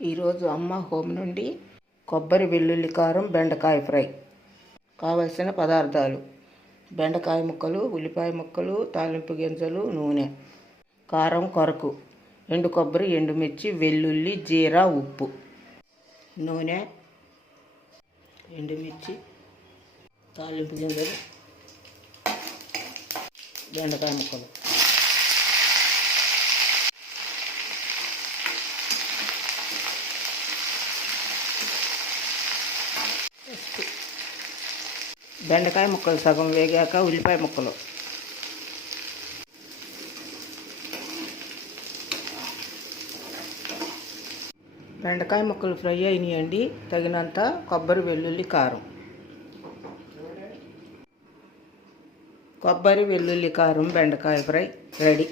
ఈరోజు అమ్మ హోమ్ నుండి కొబ్బరి వెల్లుల్లి కారం బెండకాయ ఫ్రై. కావలసిన పదార్థాలు. బెండకాయ ముక్కలు ఉల్లిపాయ ముక్కలు తాలింపు గింజలు నూనె కారం కొరకు ఎండు కొబ్బరి ఎండుమిర్చి వెల్లుల్లి జీరా ఉప్పు నూనె ఎండుమిర్చి తాలింపు గింజలు బెండకాయ ముక్కలు. బెండకాయ ముక్కలు సగం వేగాక ఉల్లిపాయ ముక్కలు. బెండకాయ ముక్కలు ఫ్రై అయినాయండి. తగినంత కొబ్బరి వెల్లుల్లి కారం. కొబ్బరి వెల్లుల్లి కారం బెండకాయ ఫ్రై రెడీ.